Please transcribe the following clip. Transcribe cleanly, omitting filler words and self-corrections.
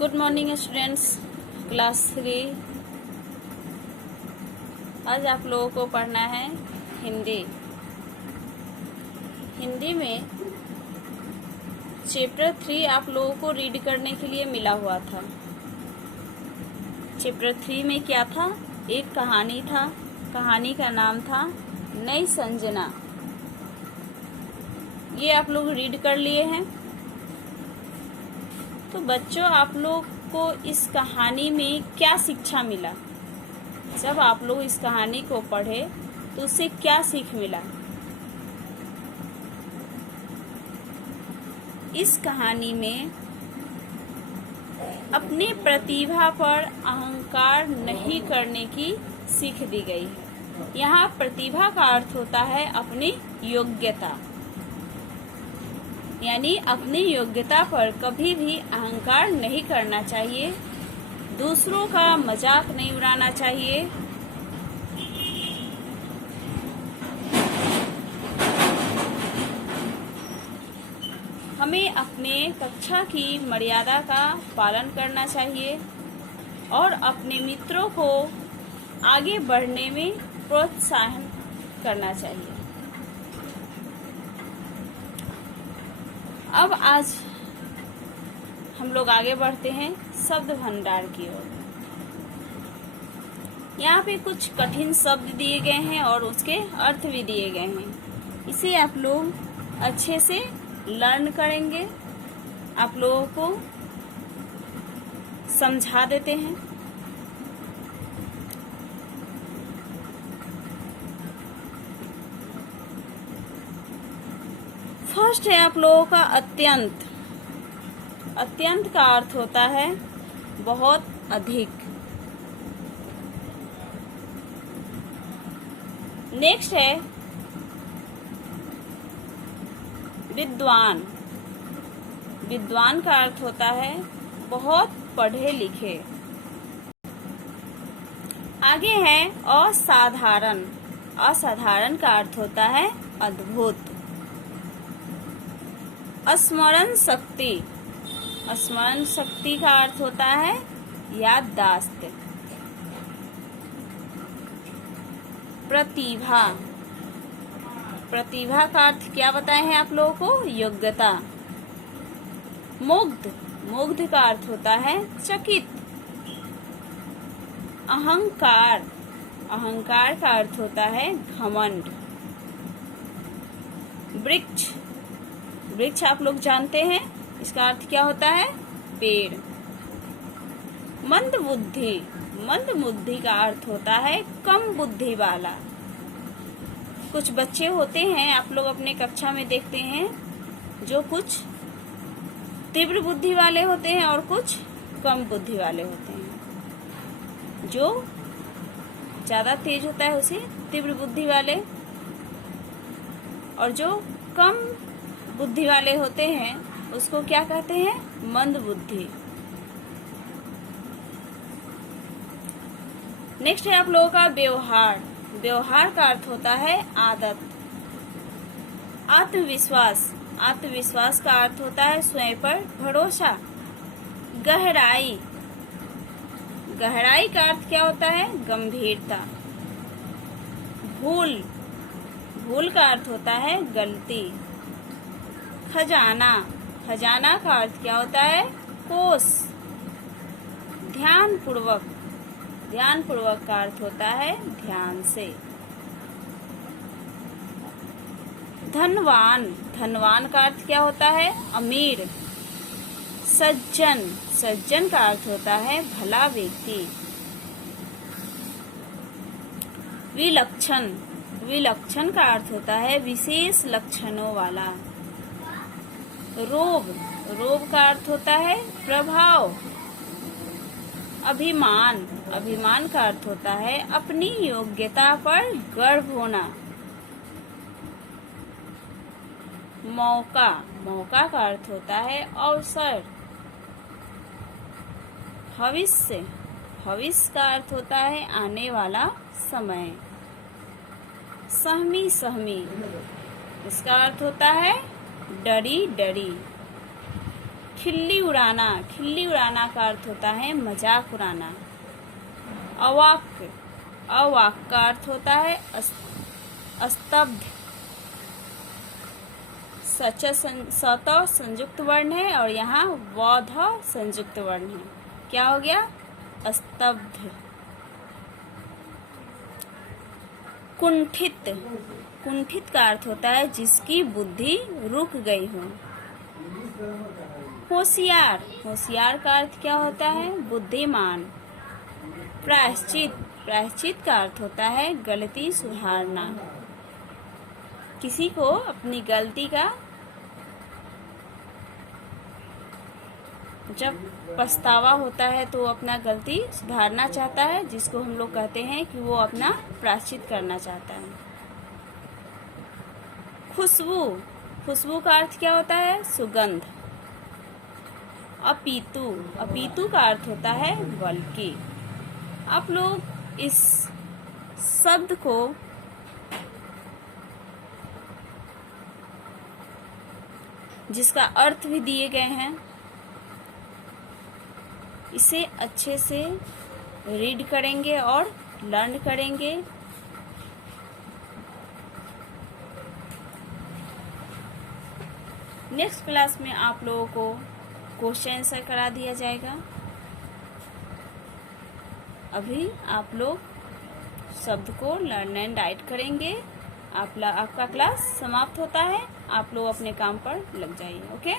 Good morning students, class 3। आज आप लोगों को पढ़ना है हिंदी। हिंदी में चैप्टर 3 आप लोगों को रीड करने के लिए मिला हुआ था। चैप्टर 3 में क्या था? एक कहानी था। कहानी का नाम था नई संजना। ये आप लोग रीड कर लिए हैं। तो बच्चों, आप लोग को इस कहानी में क्या शिक्षा मिला? जब आप लोग इस कहानी को पढ़े तो उससे क्या सीख मिला? इस कहानी में अपनी प्रतिभा पर अहंकार नहीं करने की सीख दी गई है। यहाँ प्रतिभा का अर्थ होता है अपनी योग्यता, यानी अपनी योग्यता पर कभी भी अहंकार नहीं करना चाहिए। दूसरों का मजाक नहीं उड़ाना चाहिए। हमें अपने कक्षा की मर्यादा का पालन करना चाहिए और अपने मित्रों को आगे बढ़ने में प्रोत्साहन करना चाहिए। अब आज हम लोग आगे बढ़ते हैं शब्द भंडार की ओर। यहाँ पे कुछ कठिन शब्द दिए गए हैं और उसके अर्थ भी दिए गए हैं। इसे आप लोग अच्छे से लर्न करेंगे। आप लोगों को समझा देते हैं। फर्स्ट है आप लोगों का अत्यंत। अत्यंत का अर्थ होता है बहुत अधिक। नेक्स्ट है विद्वान। विद्वान का अर्थ होता है बहुत पढ़े लिखे। आगे है असाधारण। असाधारण का अर्थ होता है अद्भुत। स्मरण शक्ति। स्मरण शक्ति का अर्थ होता है याददाश्त। प्रतिभा। प्रतिभा का अर्थ क्या बताए हैं आप लोगों को? योग्यता। मुग्ध। मुग्ध का अर्थ होता है चकित। अहंकार। अहंकार का अर्थ होता है घमंड। वृक्ष। वृक्ष आप लोग जानते हैं, इसका अर्थ क्या होता है? पेड़। मंद बुद्धि। मंद बुद्धि का अर्थ होता है कम बुद्धि वाला। कुछ बच्चे होते हैं, आप लोग अपने कक्षा में देखते हैं, जो कुछ तीव्र बुद्धि वाले होते हैं और कुछ कम बुद्धि वाले होते हैं। जो ज्यादा तेज होता है उसे तीव्र बुद्धि वाले, और जो कम बुद्धि वाले होते हैं उसको क्या कहते हैं? मंद बुद्धि। नेक्स्ट है आप लोगों का व्यवहार। व्यवहार का अर्थ होता है आदत। आत्मविश्वास। आत्मविश्वास का अर्थ होता है स्वयं पर भरोसा। गहराई। गहराई का अर्थ क्या होता है? गंभीरता। भूल। भूल का अर्थ होता है गलती। खजाना। खजाना का अर्थ क्या होता है? कोष। ध्यान पूर्वक। ध्यान पूर्वक का अर्थ होता है ध्यान से। धनवान। धनवान का अर्थ क्या होता है? अमीर। सज्जन। सज्जन का अर्थ होता है भला व्यक्ति। विलक्षण। विलक्षण का अर्थ होता है विशेष लक्षणों वाला। रोब। रोब का अर्थ होता है प्रभाव। अभिमान। अभिमान का अर्थ होता है अपनी योग्यता पर गर्व होना। मौका। मौका का अर्थ होता है अवसर। भविष्य। भविष्य का अर्थ होता है आने वाला समय। सहमी। सहमी इसका अर्थ होता है डरी डरी। खिल्ली उड़ाना, खिल्ली उड़ाना का अर्थ होता है मजाक उड़ाना। अवाक, अवाक का अर्थ होता है स्तब्ध। सच सत संयुक्त वर्ण है और यहाँ वध संयुक्त वर्ण है। क्या हो गया? स्तब्ध। कुंठित, कुंठित का अर्थ होता है जिसकी बुद्धि रुक गई हो। होशियार, होशियार का अर्थ क्या होता है? बुद्धिमान। प्रायश्चित, प्रायश्चित का अर्थ होता है गलती सुधारना। किसी को अपनी गलती का जब पछतावा होता है तो वो अपना गलती सुधारना चाहता है, जिसको हम लोग कहते हैं कि वो अपना प्रायश्चित करना चाहता है। खुशबू, खुशबू का अर्थ क्या होता है? सुगंध। अपीतु, अपीतु का अर्थ होता है बल्कि। आप लोग इस शब्द को जिसका अर्थ भी दिए गए हैं, इसे अच्छे से रीड करेंगे और लर्न करेंगे। नेक्स्ट क्लास में आप लोगों को क्वेश्चन आंसर करा दिया जाएगा। अभी आप लोग शब्द को लर्न एंड राइट करेंगे। आपका क्लास समाप्त होता है। आप लोग अपने काम पर लग जाइए। ओके।